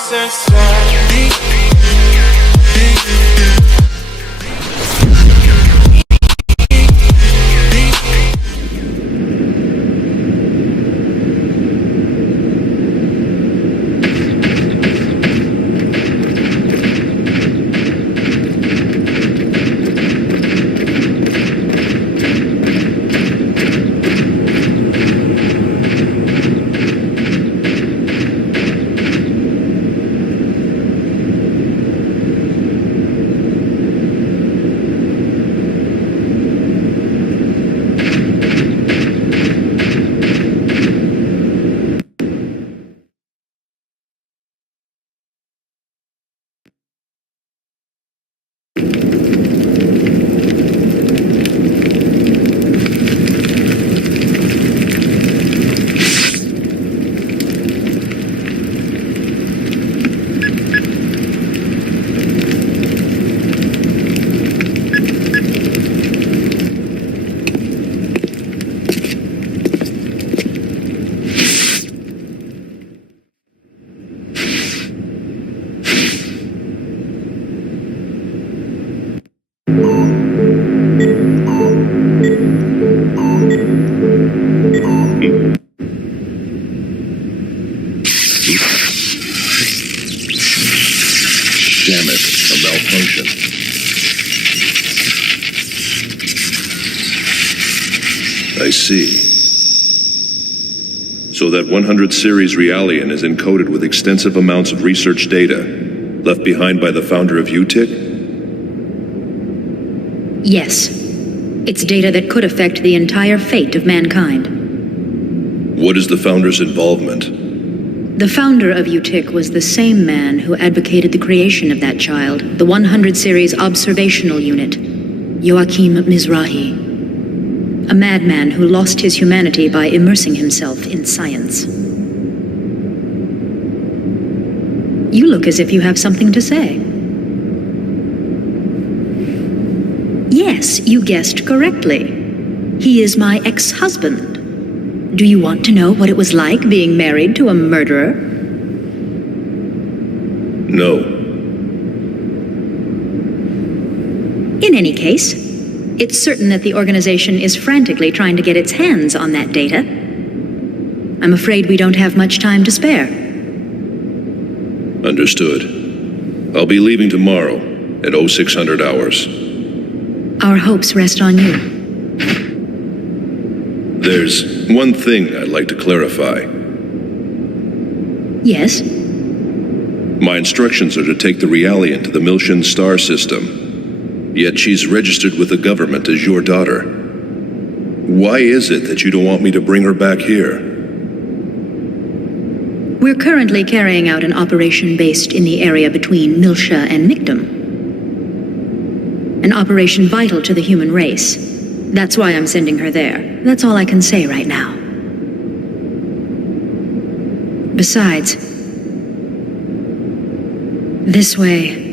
voice inside me. Damn it, a malfunction. I see. So that 100 series Realian is encoded with extensive amounts of research data, left behind by the founder of UTIC? Yes. It's data that could affect the entire fate of mankind. What is the founder's involvement? The founder of UTIC was the same man who advocated the creation of that child, the 100 series observational unit, Joachim Mizrahi. A madman who lost his humanity by immersing himself in science. You look as if you have something to say. Yes, you guessed correctly. He is my ex-husband. Do you want to know what it was like being married to a murderer? No. In any case, it's certain that the organization is frantically trying to get its hands on that data. I'm afraid we don't have much time to spare. Understood. I'll be leaving tomorrow at 0600 hours. Our hopes rest on you. There's one thing I'd like to clarify. Yes? My instructions are to take the Realian to the Milshan star system. Yet she's registered with the government as your daughter. Why is it that you don't want me to bring her back here? We're currently carrying out an operation based in the area between Milsha and Mictum. An operation vital to the human race. That's why I'm sending her there. That's all I can say right now. Besides, this way,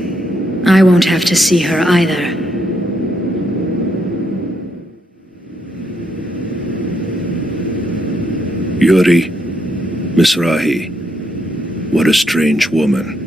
I won't have to see her either. Yuri Mizrahi. What a strange woman.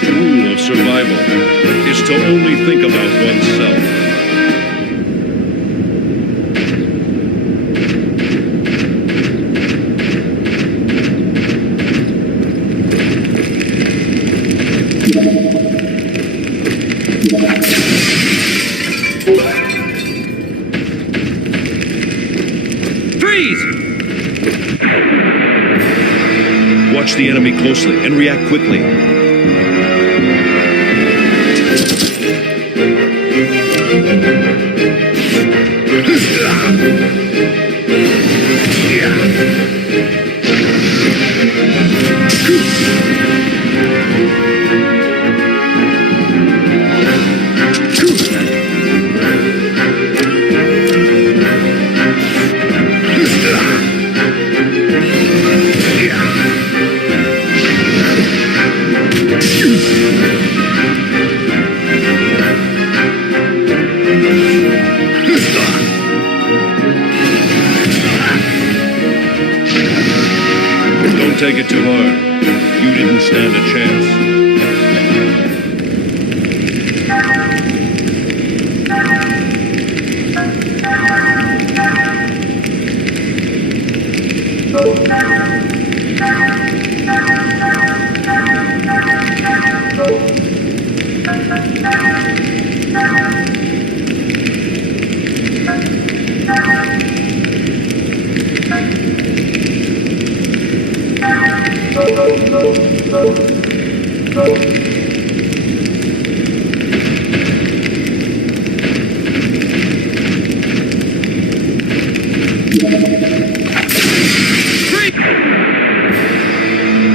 first rule of survival is to only think about oneself. Freeze! Watch the enemy closely and react quickly. Don't take it too hard. You didn't stand a chance.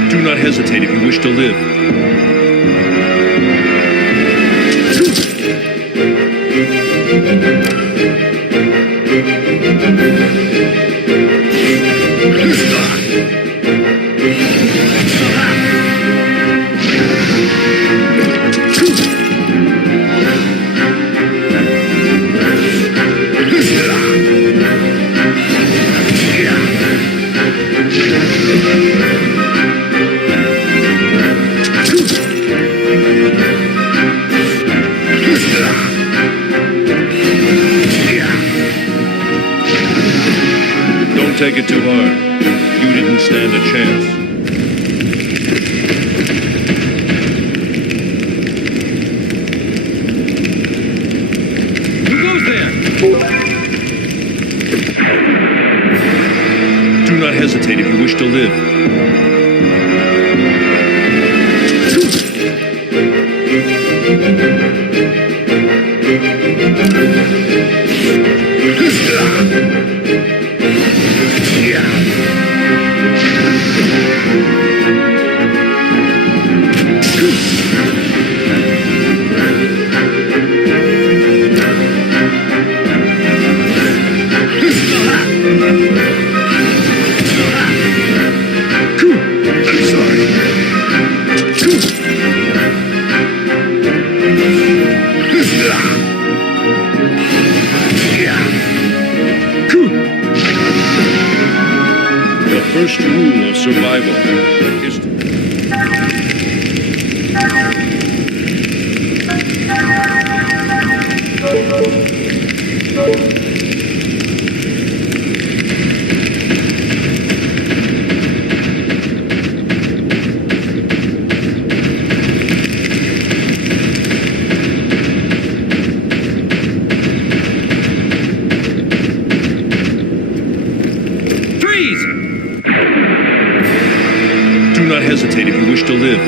Do not hesitate if you wish to live. Don't take it too hard. You didn't stand a chance. Who goes there? Do not hesitate if you wish to live. The first rule of survival is to... Do not hesitate if you wish to live.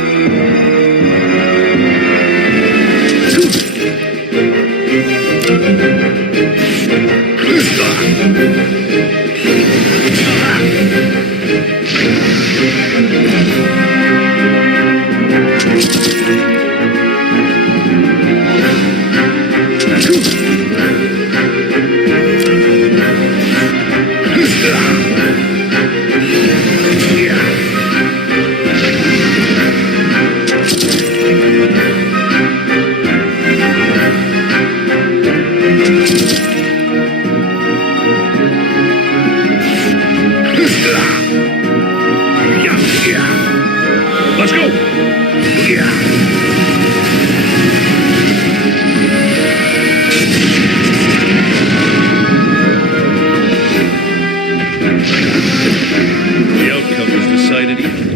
decided...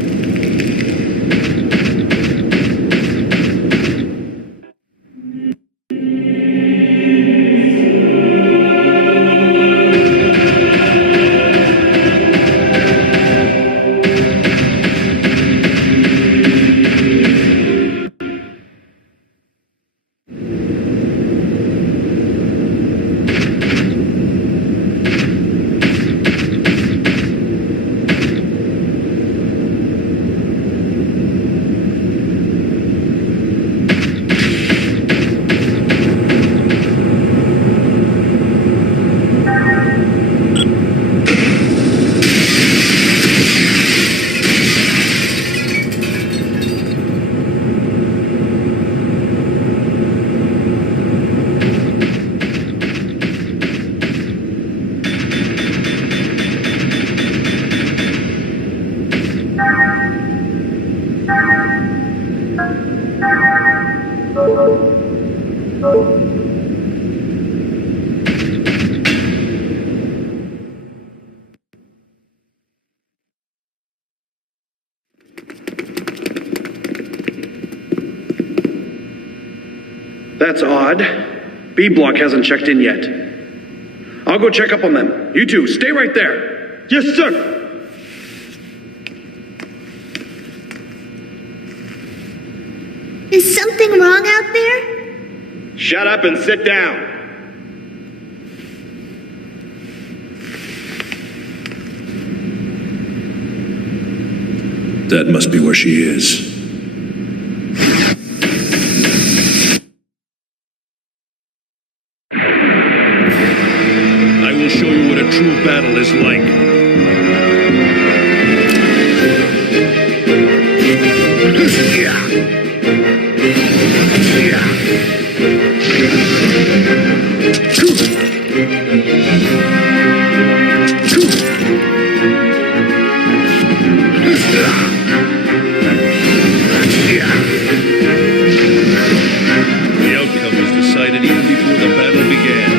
That's odd. B block hasn't checked in yet. I'll go check up on them. You two, stay right there. Yes, sir. Is something wrong out there? Shut up and sit down. That must be where she is. I will show you what a true battle is like. The outcome was decided even before the battle began.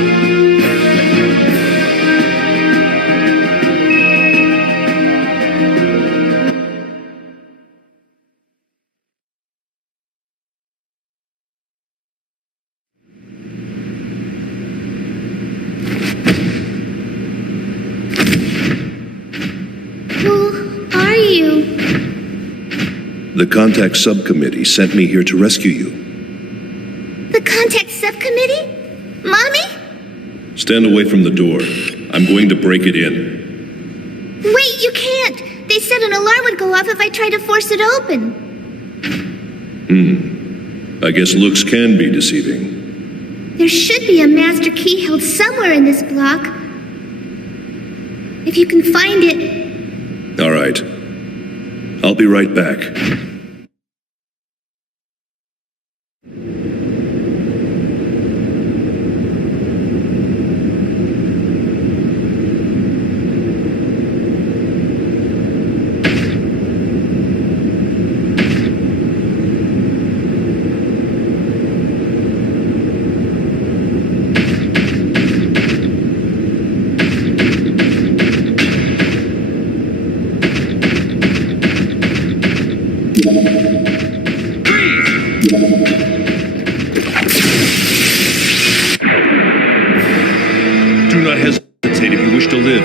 Who are you? The contact subcommittee sent me here to rescue you. The contact subcommittee? Mommy? Stand away from the door. I'm going to break it in. Wait, you can't. They said an alarm would go off if I tried to force it open. I guess looks can be deceiving. There should be a master key held somewhere in this block. If you can find it. All right. I'll be right back. Do not hesitate if you wish to live.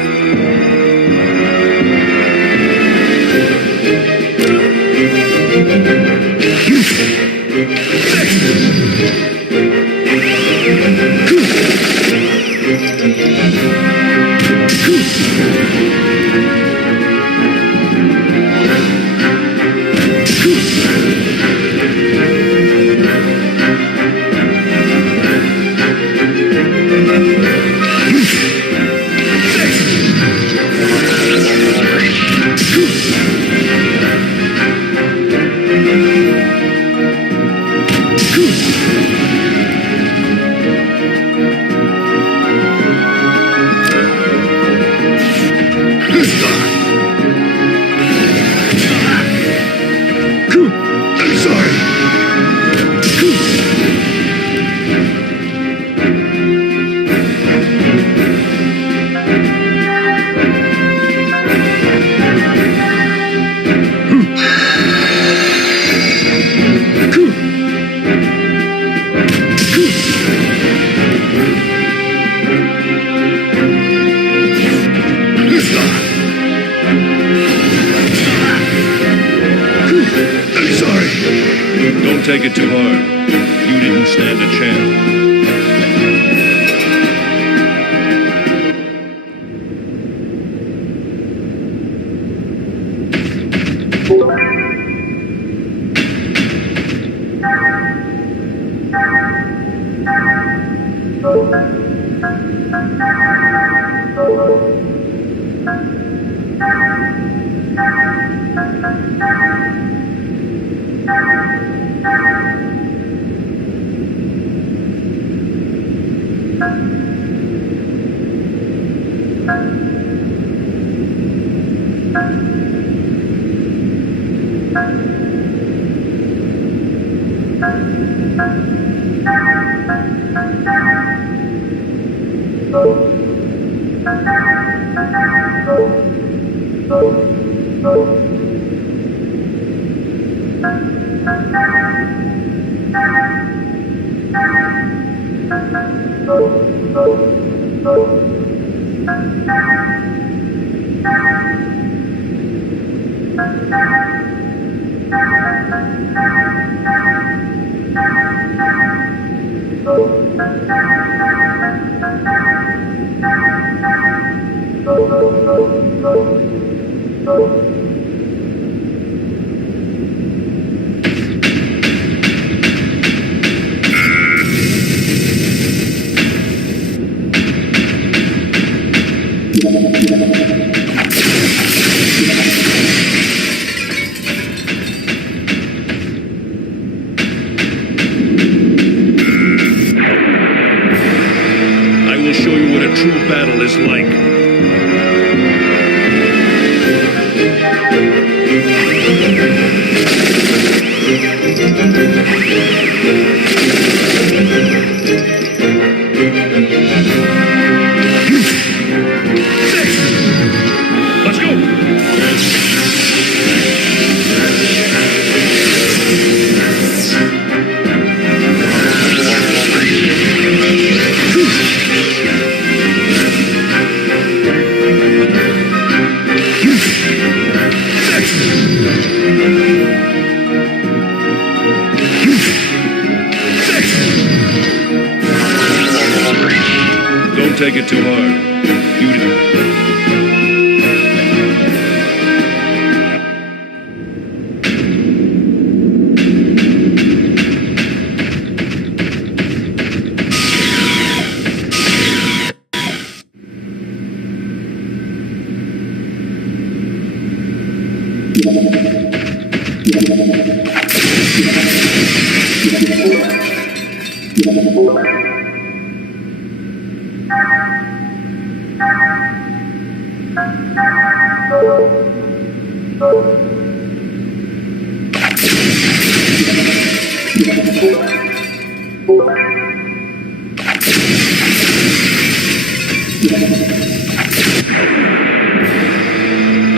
Don't take it too hard. You didn't stand a chance. Take it too hard. You didn't.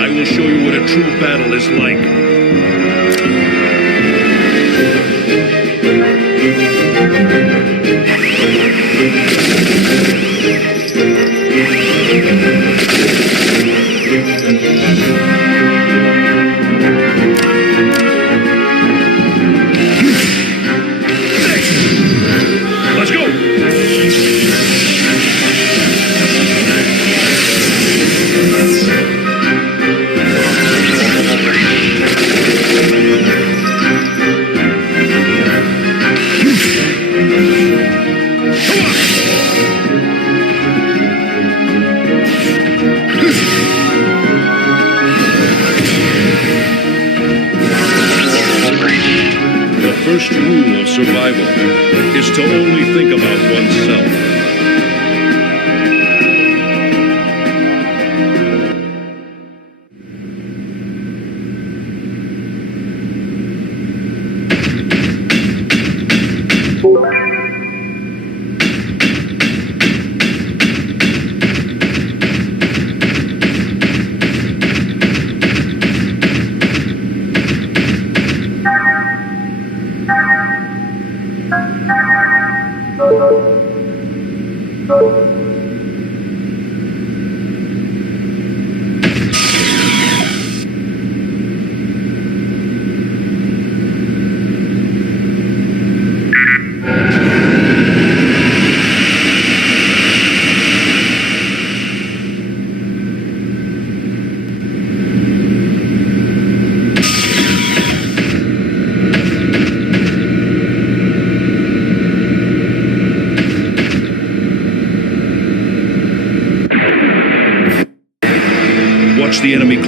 I will show you what a true battle is like. Let's go! The first rule of survival is to only think about oneself.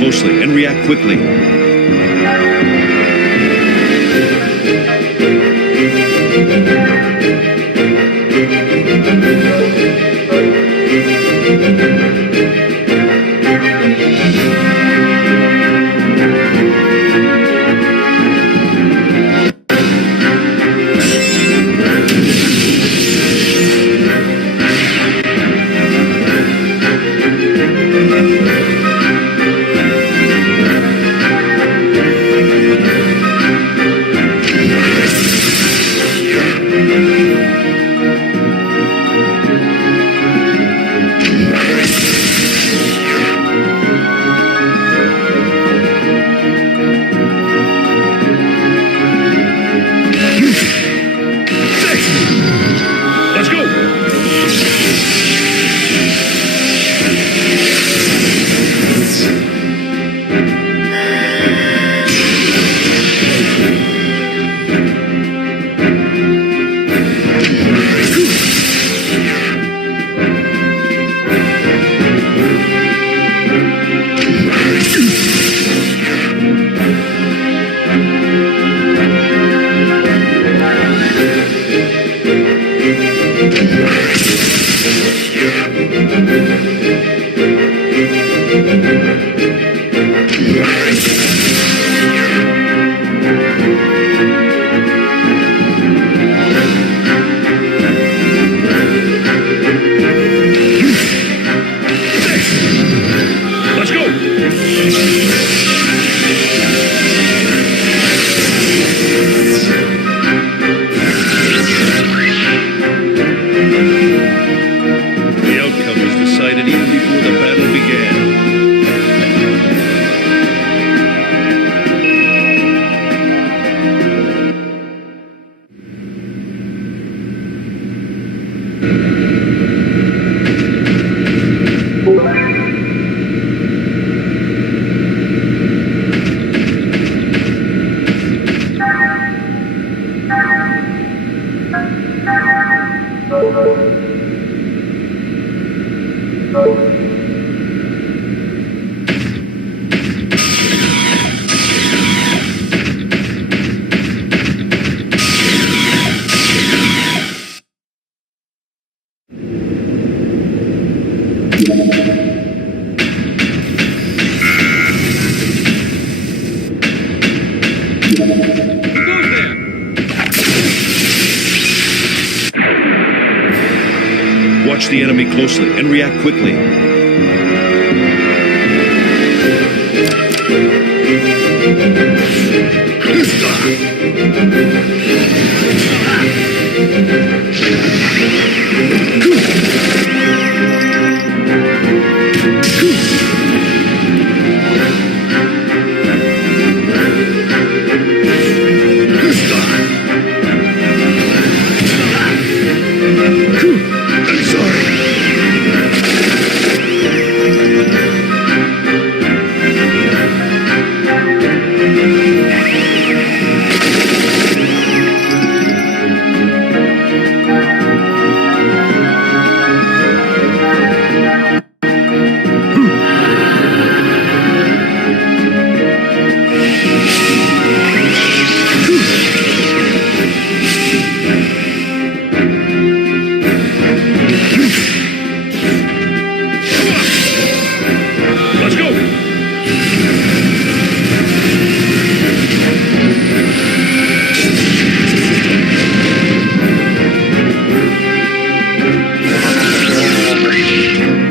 closely and react quickly. Let's go! Let's go! The outcome was decided even before the battle began. Watch the enemy closely and react quickly. I'm sorry. Let's go!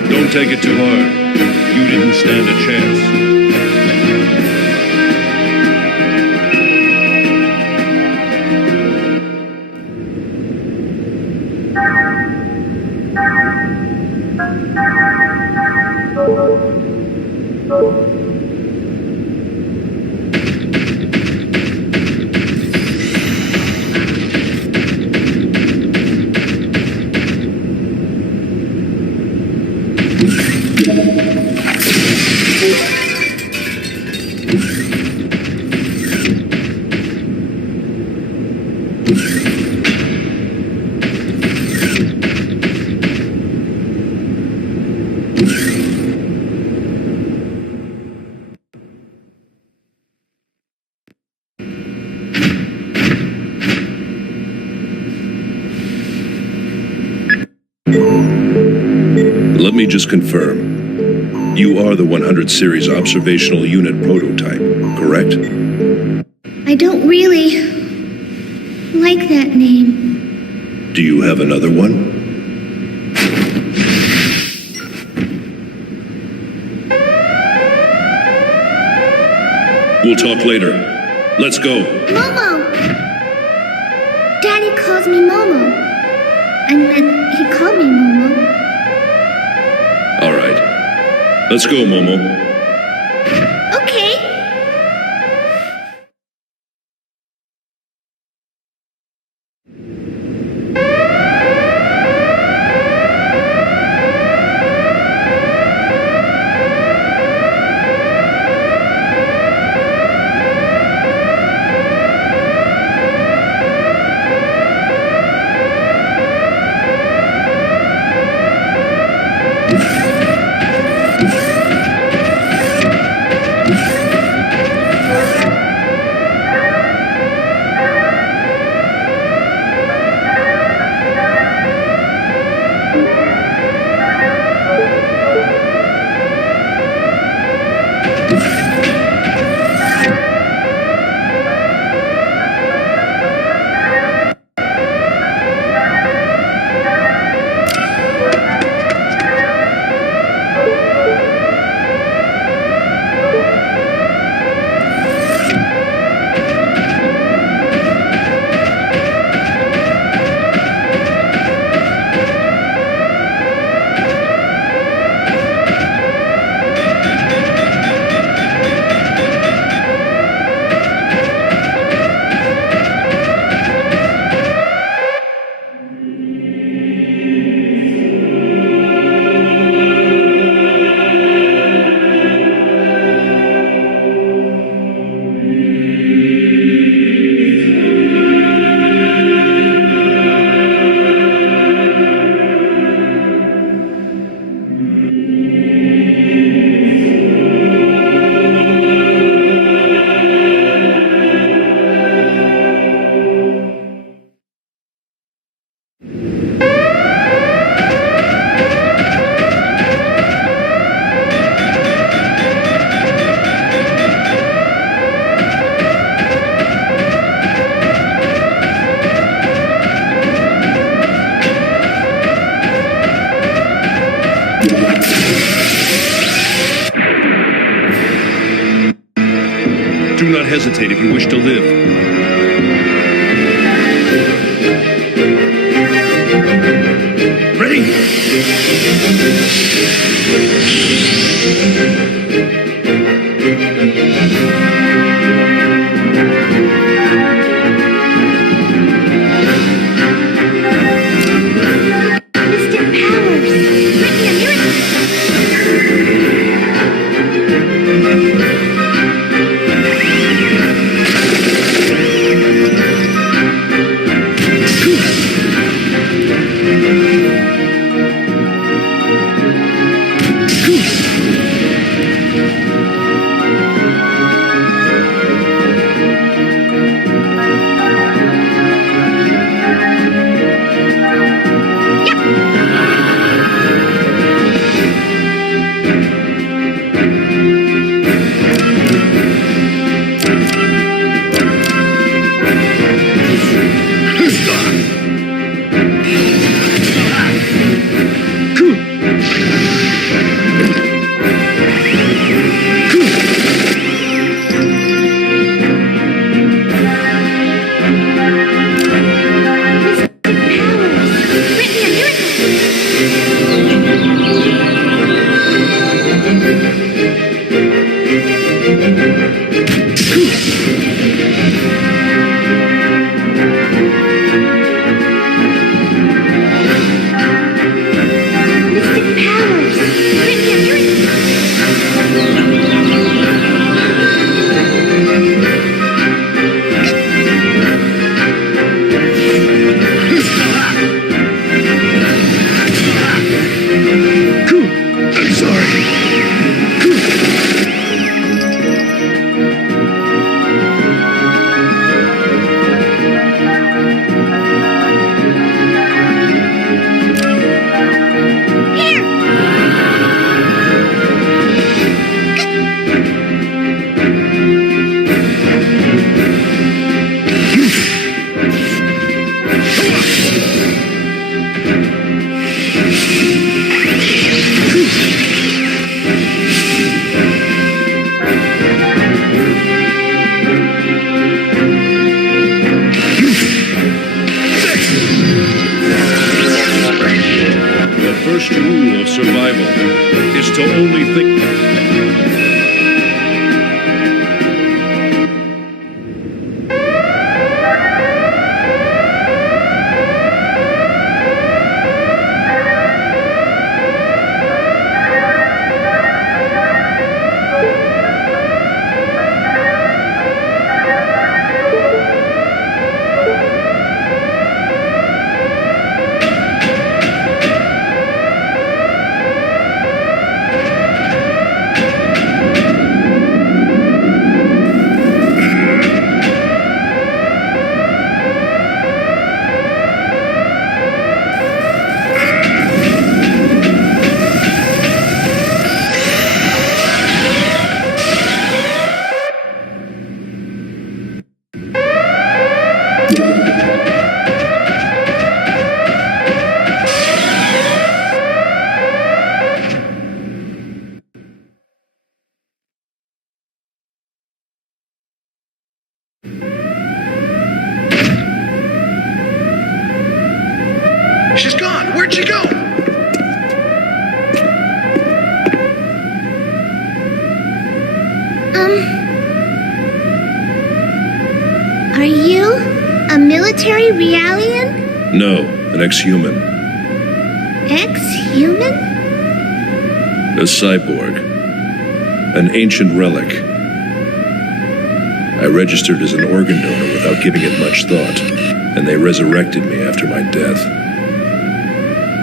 Don't take it too hard. You didn't stand a chance. me just confirm. You are the 100 series observational unit prototype, correct? I don't really like that name. Do you have another one? We'll talk later. Let's go. Momo! Daddy calls me Momo. I meant he called me Momo. All right. Let's go, Momo. Okay. Do not hesitate if you wish to live. Ready? Mr. Powers! Bring me a miracle! used to only think... She's gone. Where'd she go? Are you a military Realian? No, an ex-human. Ex-human? A cyborg. An ancient relic. I registered as an organ donor without giving it much thought, and they resurrected me after my death.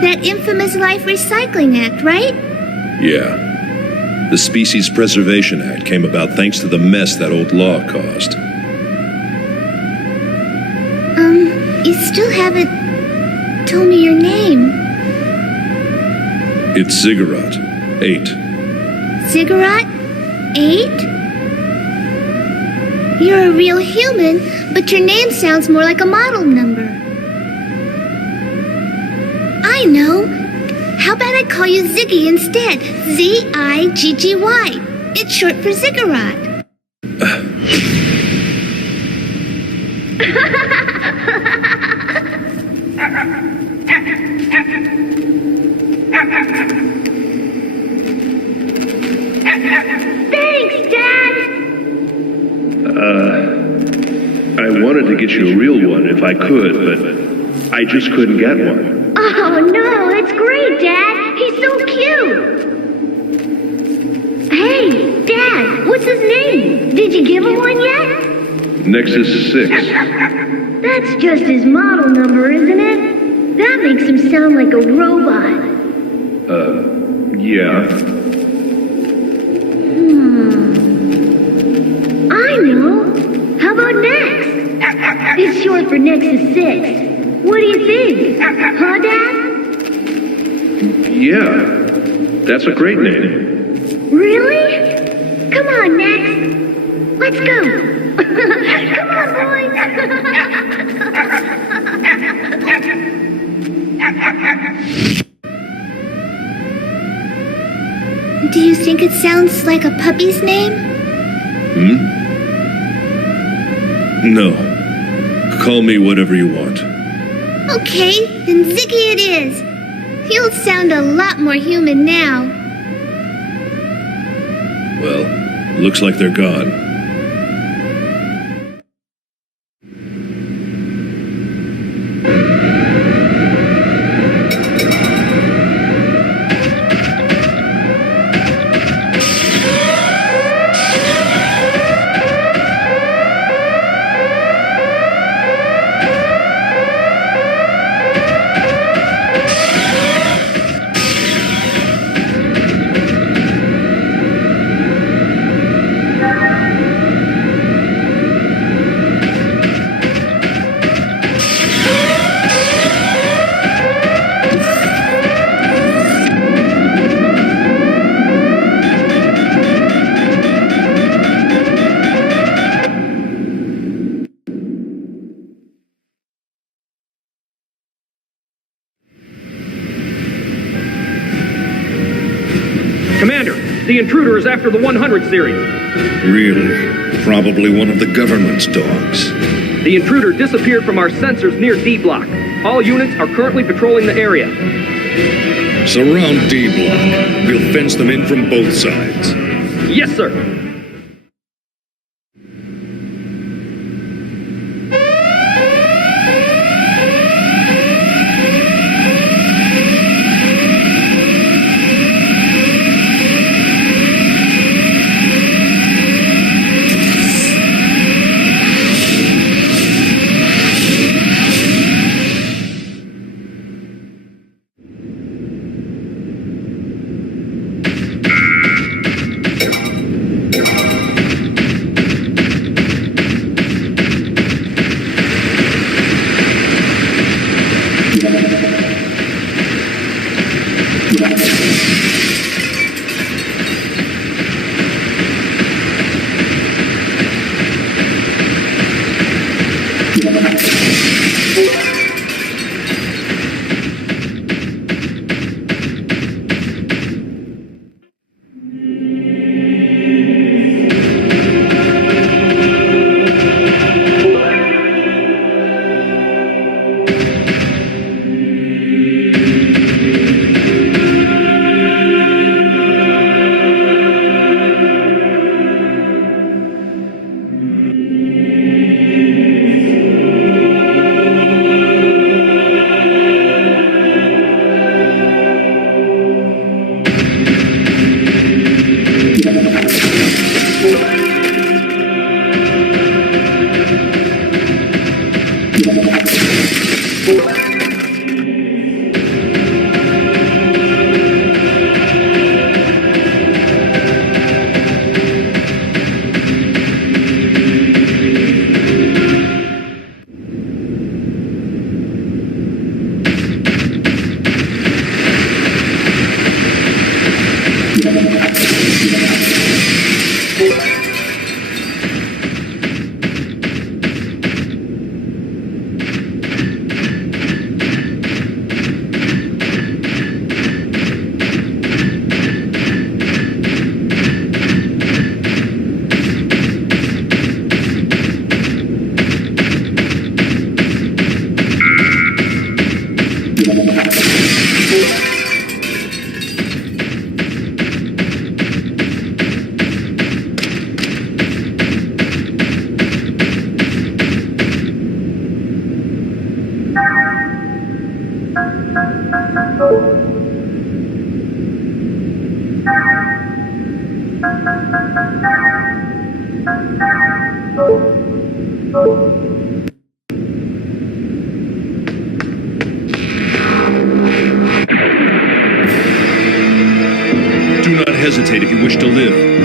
That infamous Life Recycling Act, right? Yeah. The Species Preservation Act came about thanks to the mess that old law caused. You still haven't told me your name. It's Ziggurat 8. Ziggurat 8? You're a real human, but your name sounds more like a model number. I know. How about I call you Ziggy instead? Z-I-G-G-Y. It's short for Ziggurat. Thanks, Dad! I wanted to get you a real one if I could, but I just couldn't get one. Oh, no, it's great, Dad. He's so cute. Hey, Dad, what's his name? Did you give him one yet? Nexus 6. That's just his model number, isn't it? That makes him sound like a robot. Yeah. I know. How about Nex? It's short for Nexus 6. What do you think? Huh, Dad? Yeah. That's a great name. Really? Come on, Nex. Let's go. Come on, boys. Do you think it sounds like a puppy's name? No. Call me whatever you want. Okay, then Ziggy it is. You'll sound a lot more human now. Well, looks like they're gone. Commander, the intruder is after the 100 series. Really? Probably one of the government's dogs. The intruder disappeared from our sensors near D Block. All units are currently patrolling the area. Surround D block. We'll fence them in from both sides. Yes, sir. Do not hesitate if you wish to live.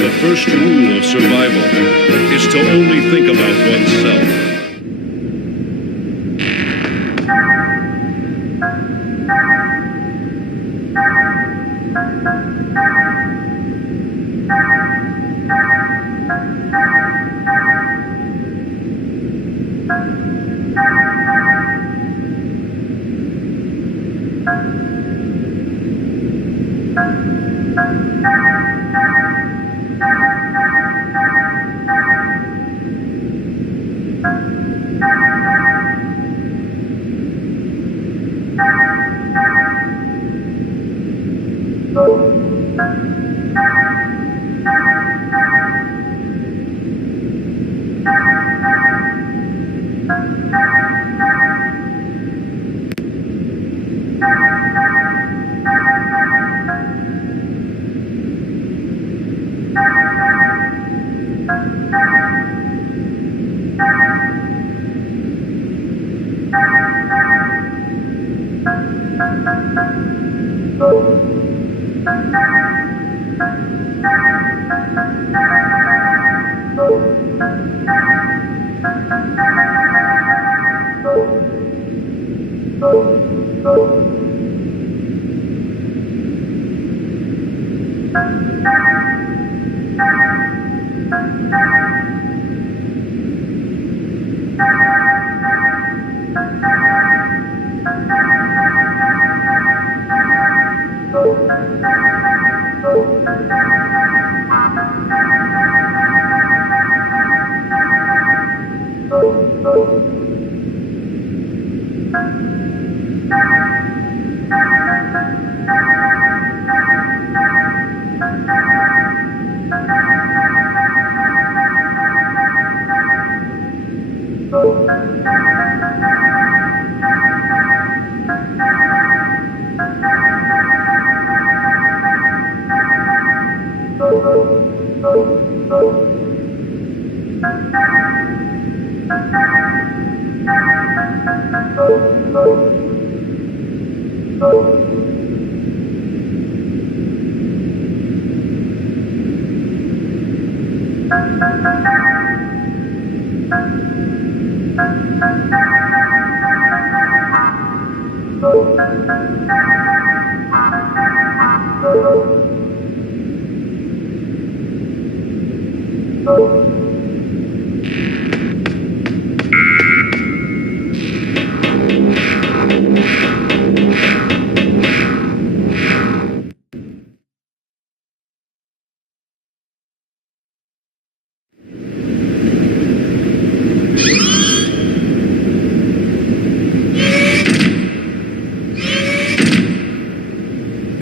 The first rule of survival is to only think about oneself.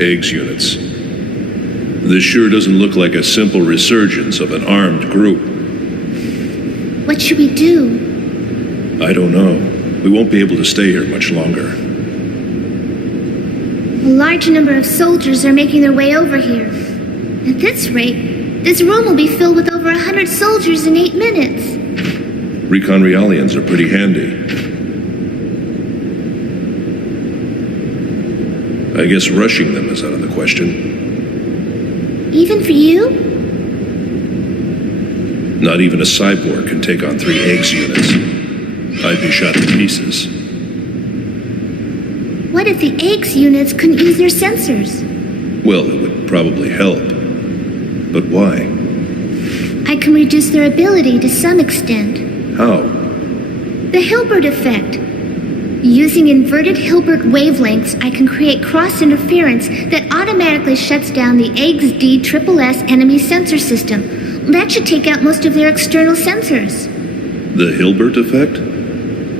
Eggs units. This sure doesn't look like a simple resurgence of an armed group. What should we do? I don't know. We won't be able to stay here much longer. A large number of soldiers are making their way over here. At this rate, this room will be filled with over 100 soldiers in 8 minutes. Recon Realians are pretty handy. I guess rushing them is out of the question. Even for you? Not even a cyborg can take on 3 eggs units. I'd be shot to pieces. What if the eggs units couldn't use their sensors? Well, it would probably help. But why? I can reduce their ability to some extent. How? The Hilbert effect. Using inverted Hilbert wavelengths, I can create cross-interference that automatically shuts down the XD-SSS enemy sensor system. That should take out most of their external sensors. The Hilbert effect?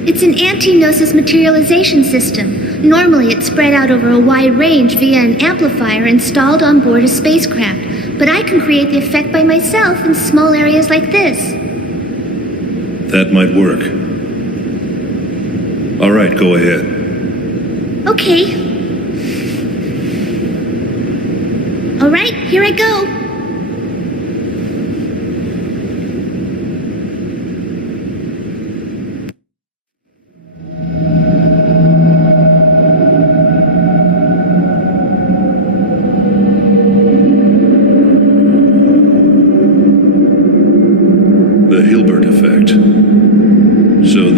It's an anti-gnosis materialization system. Normally, it's spread out over a wide range via an amplifier installed on board a spacecraft. But I can create the effect by myself in small areas like this. That might work. All right, go ahead. Okay. All right, here I go.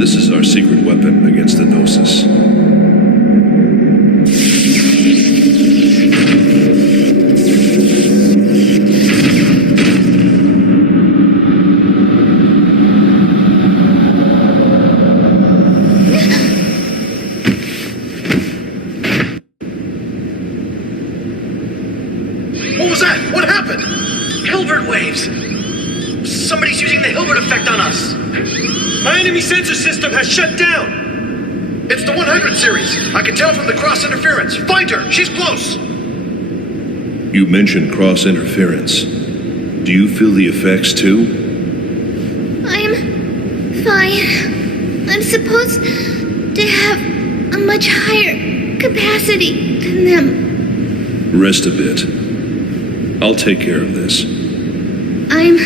This is our secret weapon against the Gnosis. What was that? What happened? Hilbert waves. Somebody's using the Hilbert effect on us. My enemy sensor system has shut down. It's the 100 series. I can tell from the cross interference. Find her. She's close. You mentioned cross interference. Do you feel the effects too? I'm fine. I'm supposed to have a much higher capacity than them. Rest a bit. I'll take care of this. I'm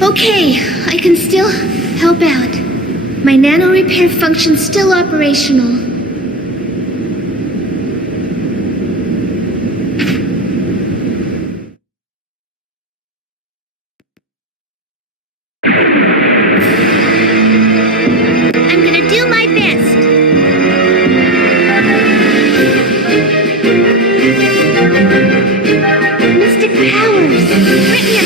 okay. I can still help out. My nano repair function's still operational. I'm gonna do my best. Mystic powers, grant me a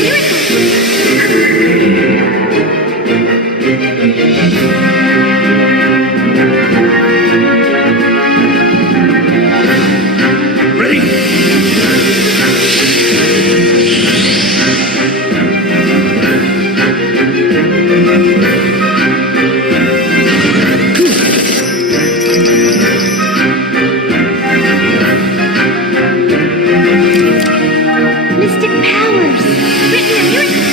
Mystic powers, grant me a miracle.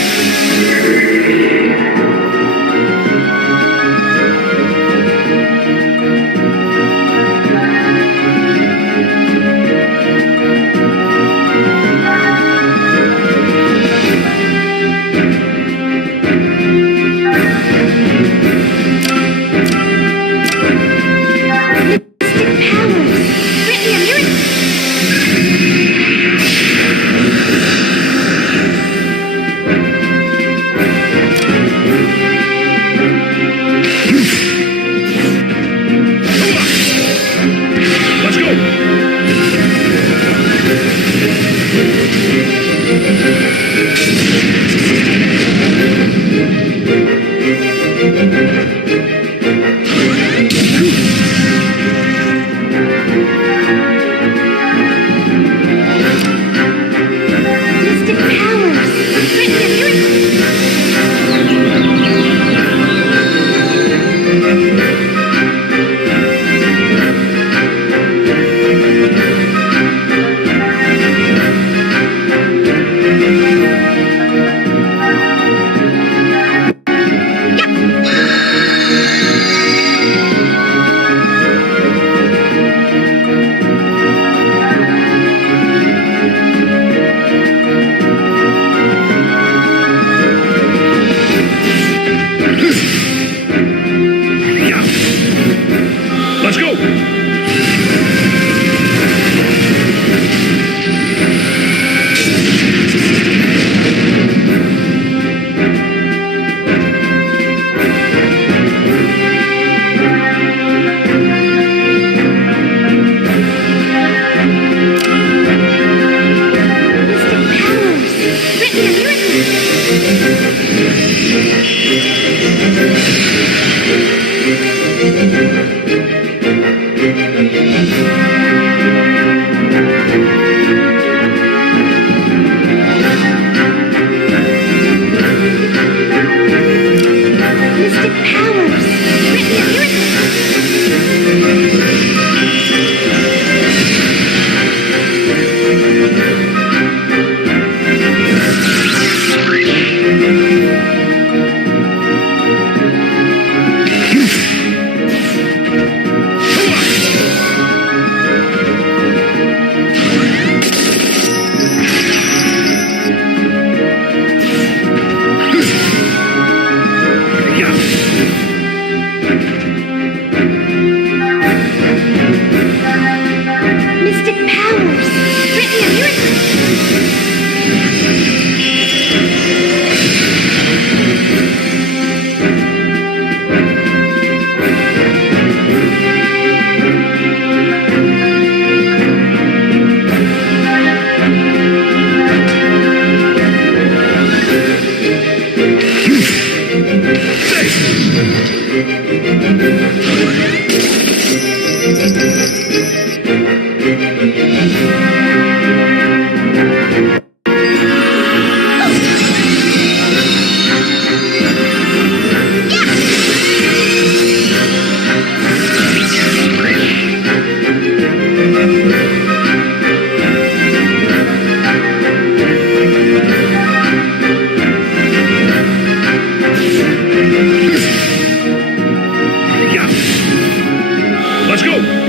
Let's go!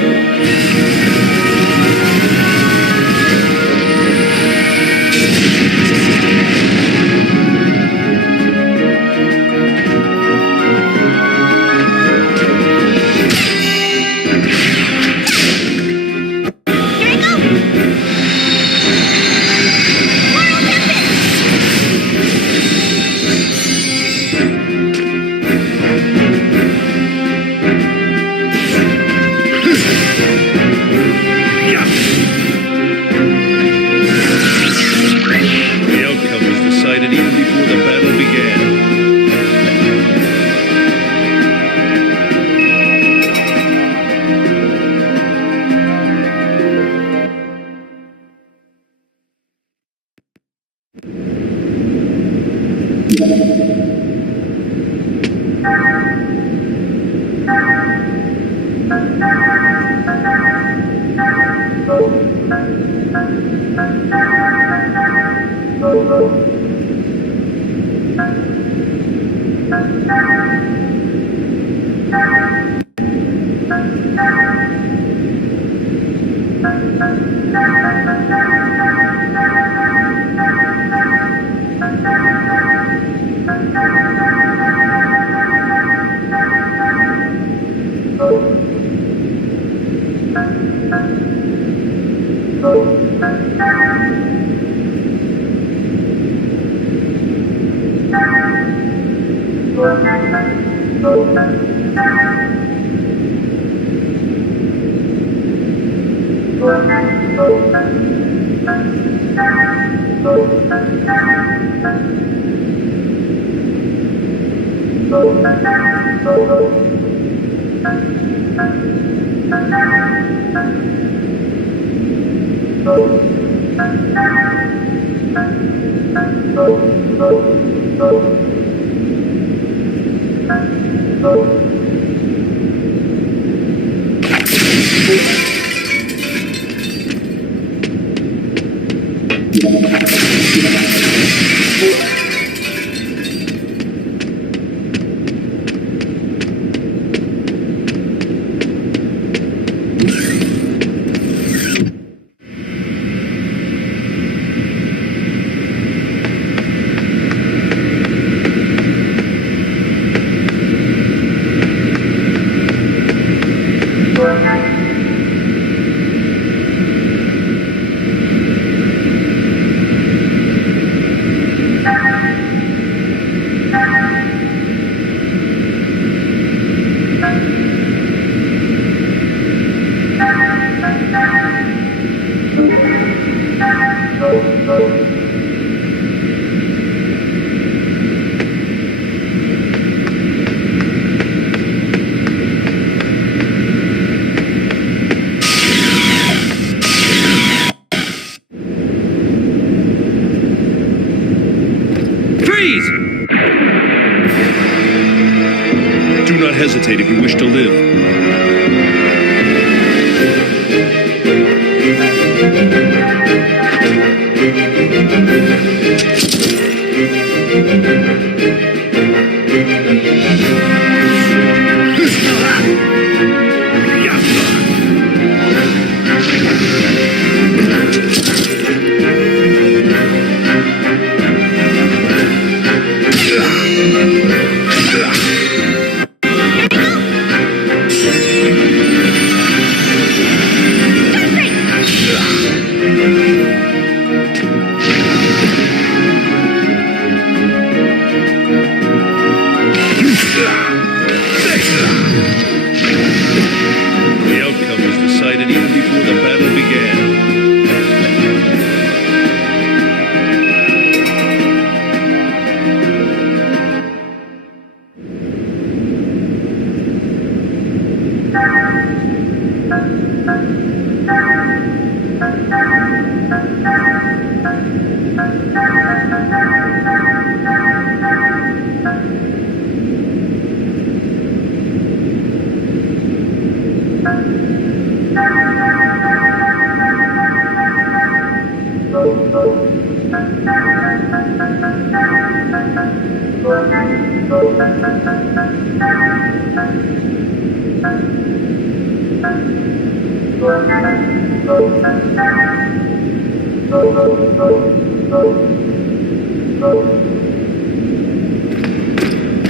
The outcome was decided even before the battle began. Freeze! Do not hesitate if you wish to live.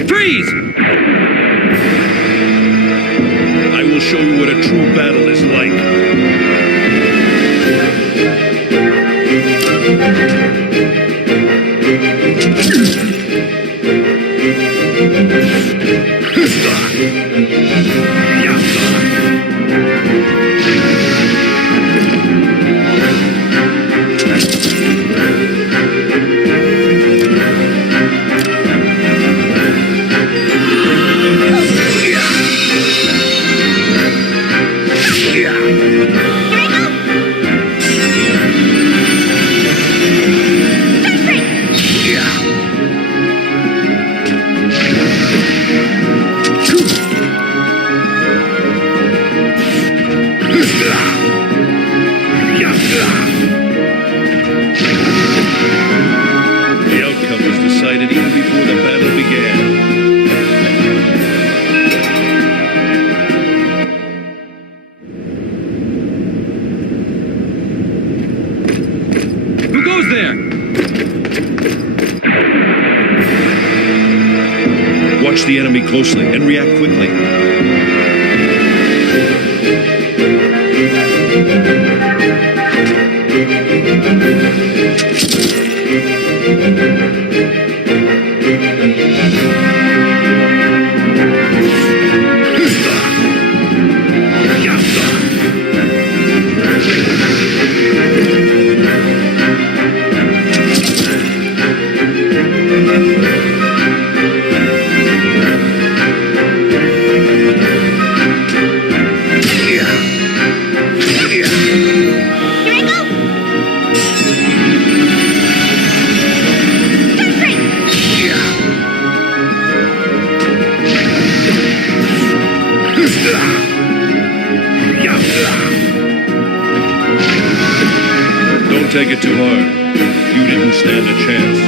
Freeze! I will show you what a true battle is like. The outcome was decided even before the battle began. Who goes there? Watch the enemy closely and react quickly. Don't take it too hard. You didn't stand a chance.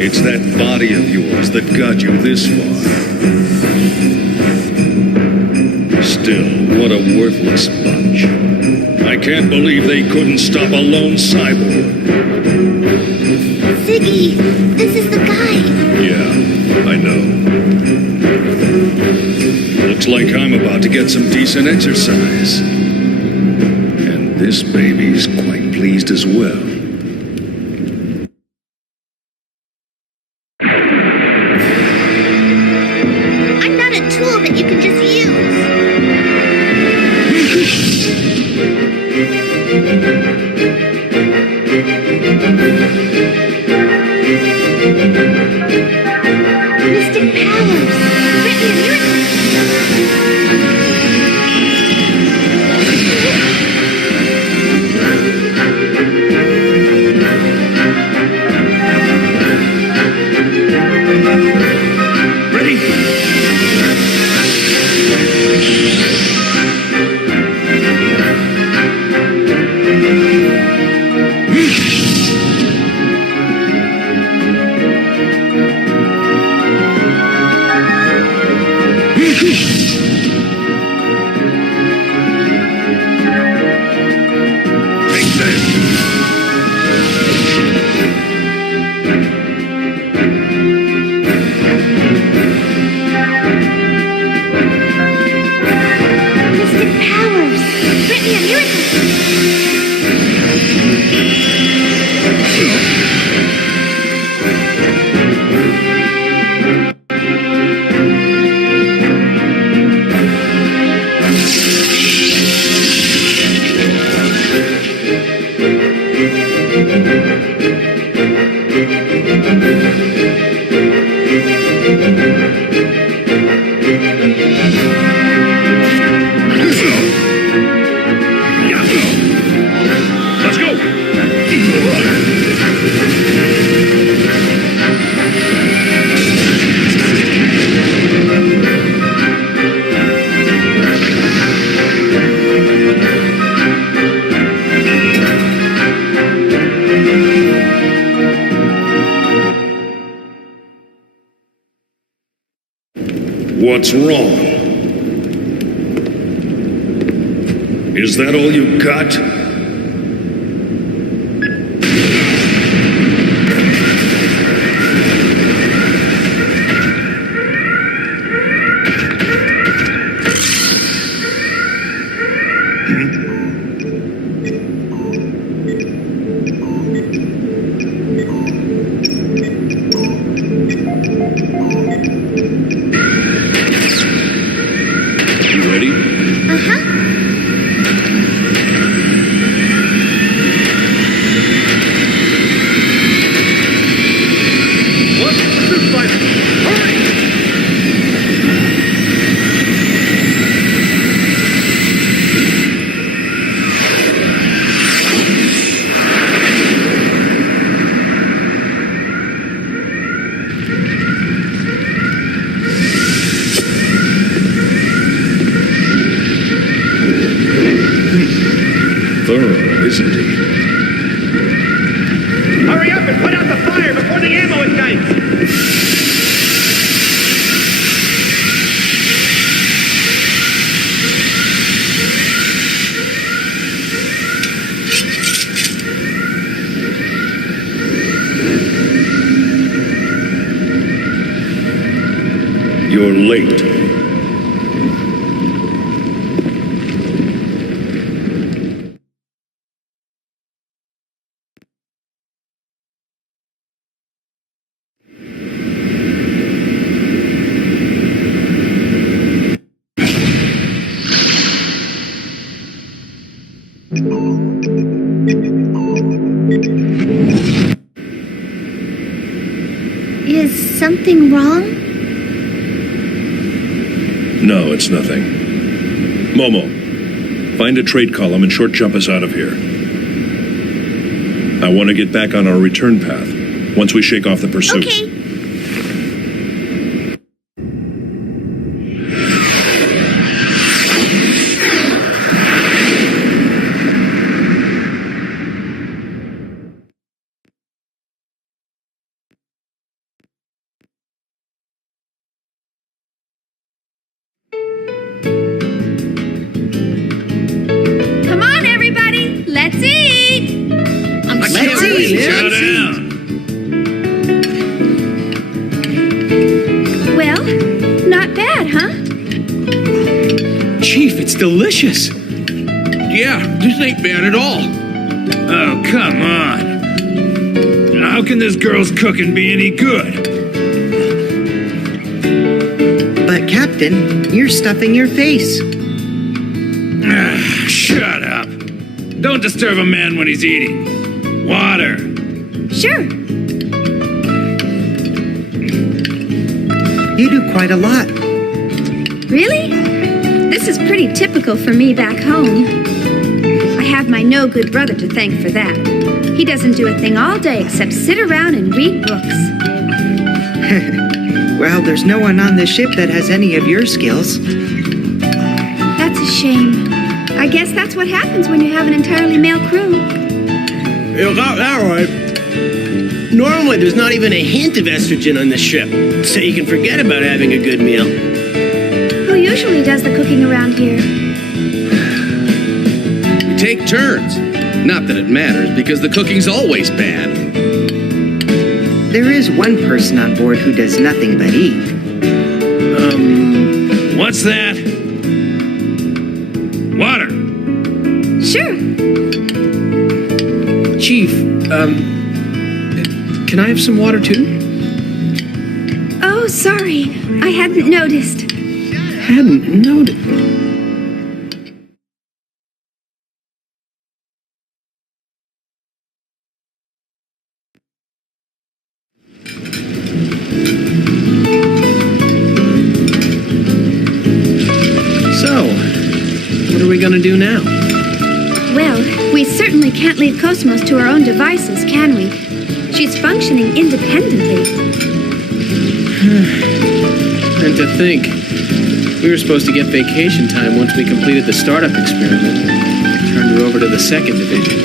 It's that body of yours that got you this far. Still, what a worthless bunch. I can't believe they couldn't stop a lone cyborg. Ziggy, this is the guy. Yeah, I know. Looks like I'm about to get some decent exercise. And this baby's quite pleased as well. I'm not ultimate tool that you can just use. Mystic powers! Grant me a miracle! What's wrong? Is that all you got? Isn't he? Hurry up and put out the fire before the ammo ignites! You're late. Is something wrong? No, it's nothing. Momo, find a trade column and short jump us out of here. I want to get back on our return path once we shake off the pursuit. Okay. Let's eat! Let's eat! Well, not bad, huh? Chief, it's delicious. Yeah, this ain't bad at all. Oh, come on. How can this girl's cooking be any good? But Captain, you're stuffing your face. Shut up. Don't disturb a man when he's eating. Water. Sure. You do quite a lot. Really? This is pretty typical for me back home. I have my no-good brother to thank for that. He doesn't do a thing all day except sit around and read books. Well, there's no one on this ship that has any of your skills. That's a shame. I guess that's what happens when you have an entirely male crew. You got that right. Normally, there's not even a hint of estrogen on the ship, so you can forget about having a good meal. Who usually does the cooking around here? We take turns. Not that it matters, because the cooking's always bad. There is one person on board who does nothing but eat. What's that? Water. Sure. Chief, can I have some water too? Oh, sorry. I hadn't noticed. Hadn't noticed. So, what are we gonna do now? Well, we certainly can't leave KOS-MOS to our own devices, can we? She's functioning independently. And to think, we were supposed to get vacation time once we completed the startup experiment. Turned her over to the second division.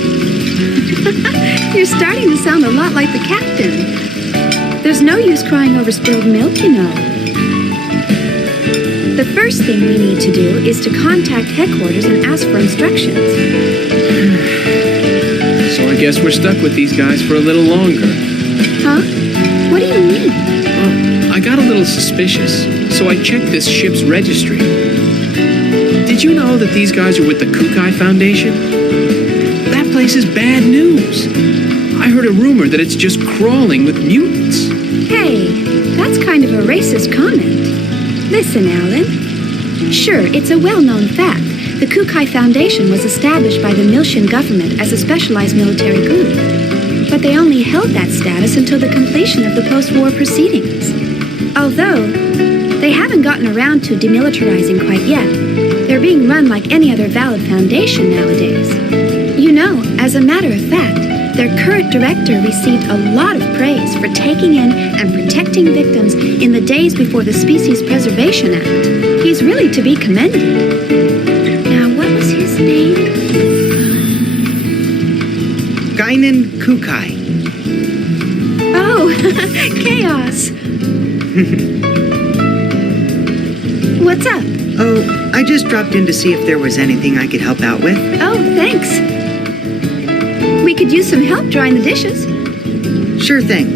You're starting to sound a lot like the captain. There's no use crying over spilled milk, you know. The first thing we need to do is to contact headquarters and ask for instructions. So I guess we're stuck with these guys for a little longer. Huh? What do you mean? Well, I got a little suspicious, so I checked this ship's registry. Did you know that these guys are with the Kukai Foundation? That place is bad news. I heard a rumor that it's just crawling with mutants. Hey, that's kind of a racist comment. Listen, Alan. Sure, it's a well-known fact. The Kukai Foundation was established by the Miltian government as a specialized military group. But they only held that status until the completion of the post-war proceedings. Although, they haven't gotten around to demilitarizing quite yet. They're being run like any other valid foundation nowadays. You know, as a matter of fact, their current director received a lot of praise for taking in and protecting victims in the days before the Species Preservation Act. He's really to be commended. Now, what was his name? Guinan Kukai. Oh, Chaos. What's up? Oh, I just dropped in to see if there was anything I could help out with. Oh, thanks. We could use some help drying the dishes. Sure thing.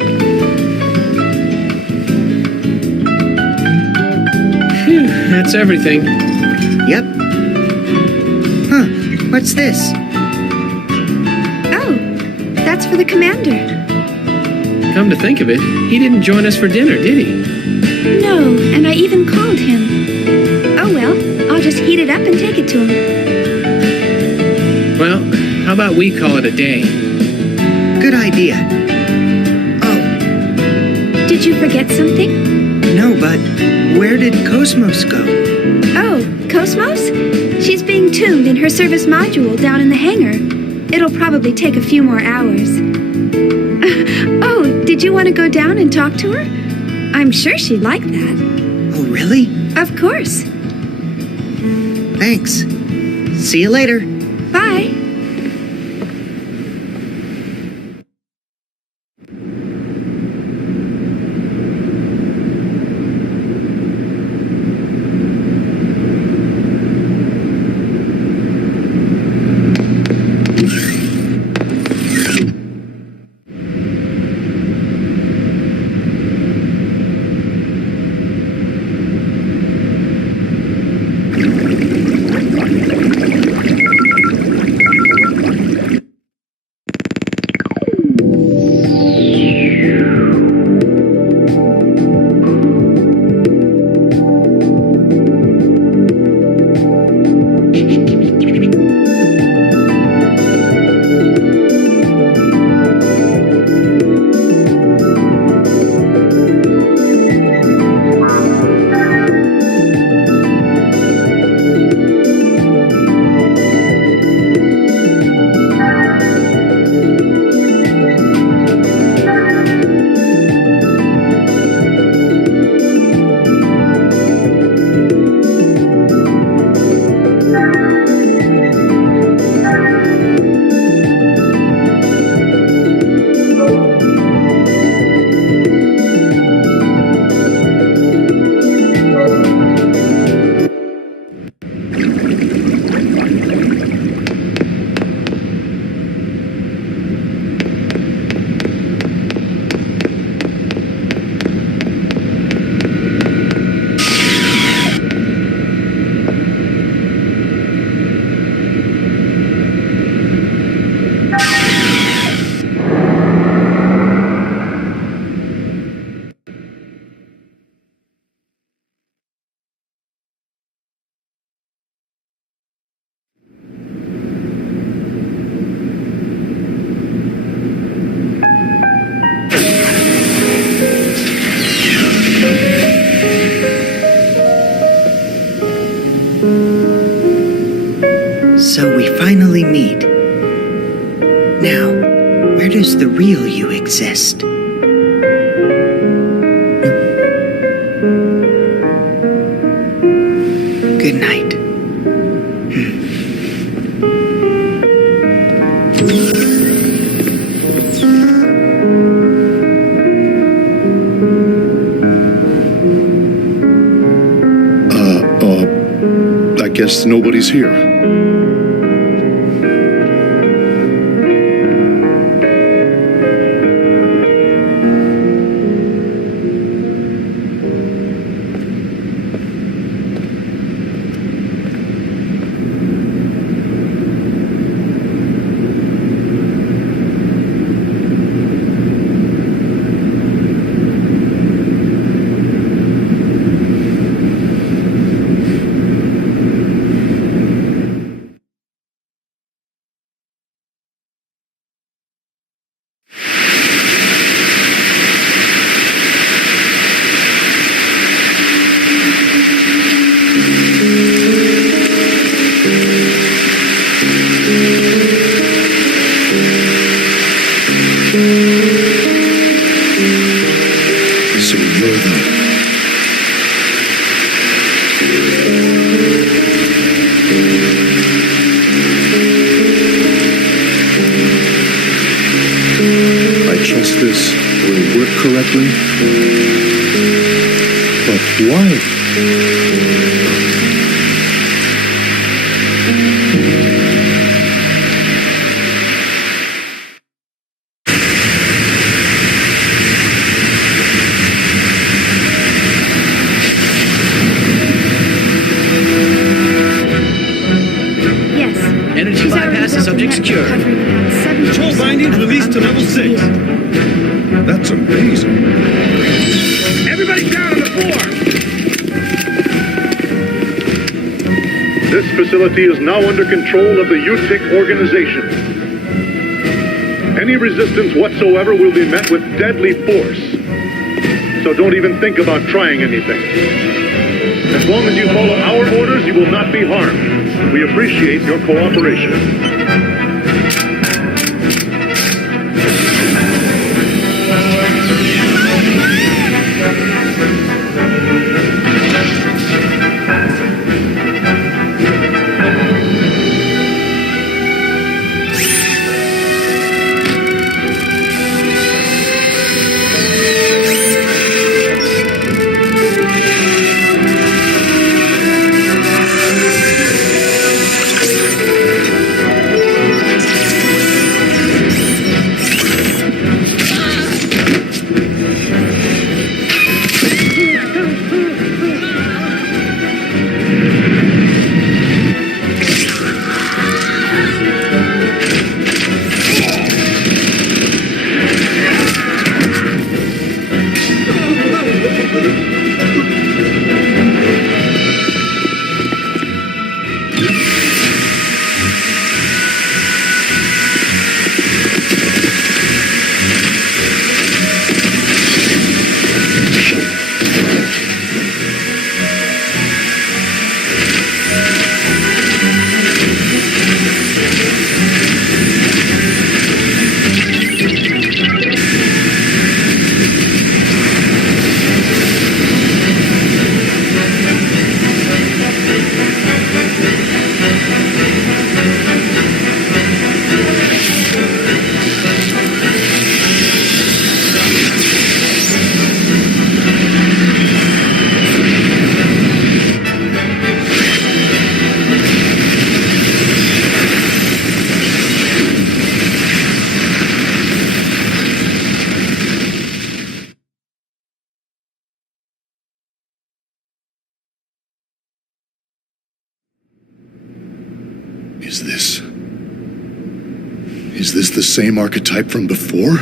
Phew, that's everything. Yep. Huh, what's this? Oh, that's for the commander. Come to think of it, he didn't join us for dinner, did he? No, and I even called him. Oh well, I'll just heat it up and take it to him. Well, how about we call it a day? Good idea. Oh. Did you forget something? No, but where did KOS-MOS go? Oh, KOS-MOS? She's being tuned in her service module down in the hangar. It'll probably take a few more hours. Oh, did you want to go down and talk to her? I'm sure she'd like that. Oh, really? Of course. Thanks. See you later. Bye. does the real you exist? Good night. I guess nobody's here. This will work correctly. But why? Yes. Energy bypass is subject secure. Control bindings released to level 6. That's amazing. Everybody down on the floor! This facility is now under control of the UTIC organization. Any resistance whatsoever will be met with deadly force. So don't even think about trying anything. As long as you follow our orders, you will not be harmed. We appreciate your cooperation. Is this the same archetype from before?